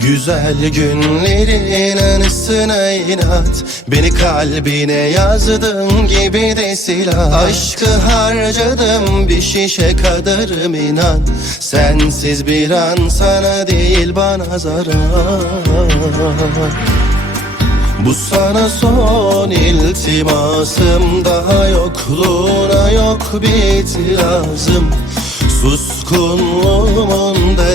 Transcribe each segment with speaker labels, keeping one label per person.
Speaker 1: Güzel günlerin anısına inat. Beni kalbine yazdım gibi de silah. Aşkı harcadım bir şişe kadarım inan Sensiz bir an sana değil bana zarar. Bu sana son iltimasım. Daha yokluğuna yok bir itirazım. Suskunluğumun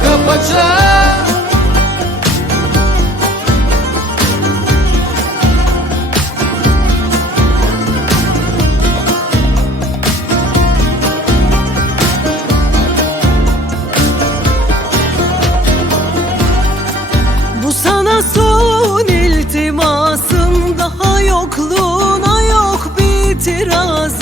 Speaker 1: paça
Speaker 2: Bu sana son iltimasım Daha yokluğuna yok bir itirazım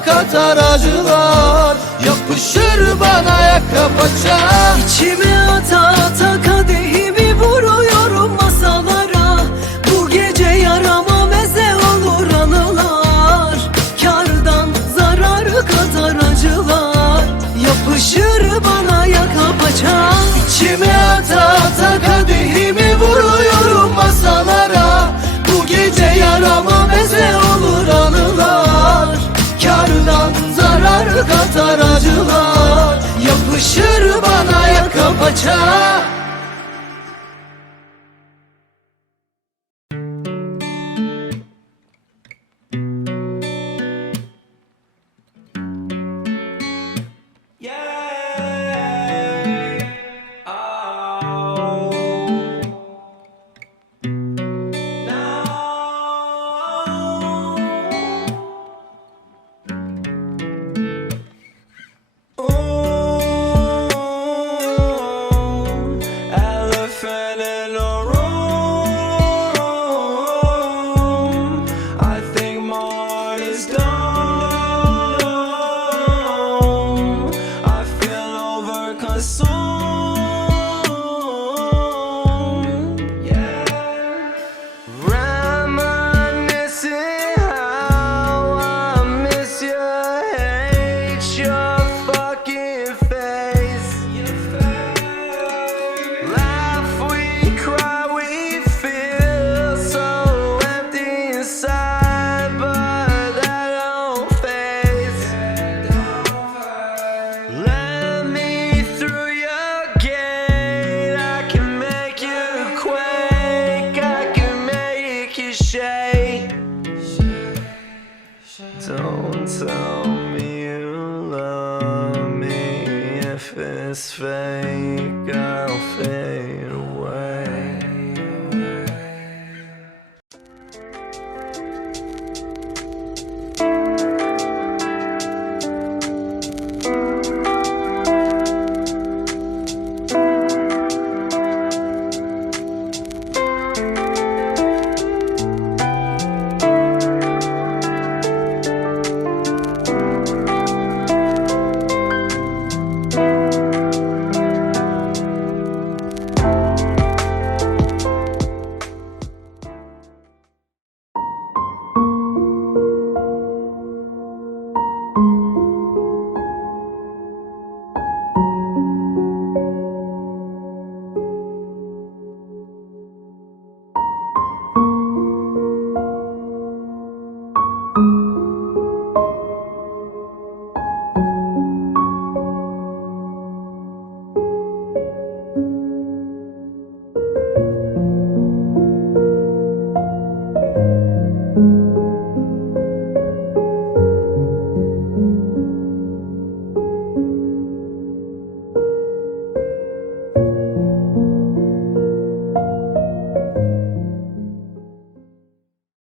Speaker 1: katar acılar. Yapışır bana yaka paça
Speaker 2: İçime ata ata kadehimi vuruyorum masalara. Bu gece yarama meze olur anılar. Kardan zarar katar acılar. Yapışır bana yaka paça
Speaker 1: İçime ata ata kadehimi vuruyorum masalara. Bu gece yarama katar acılar Yapışır bana yaka paça
Speaker 3: song. This fake, I'll fake.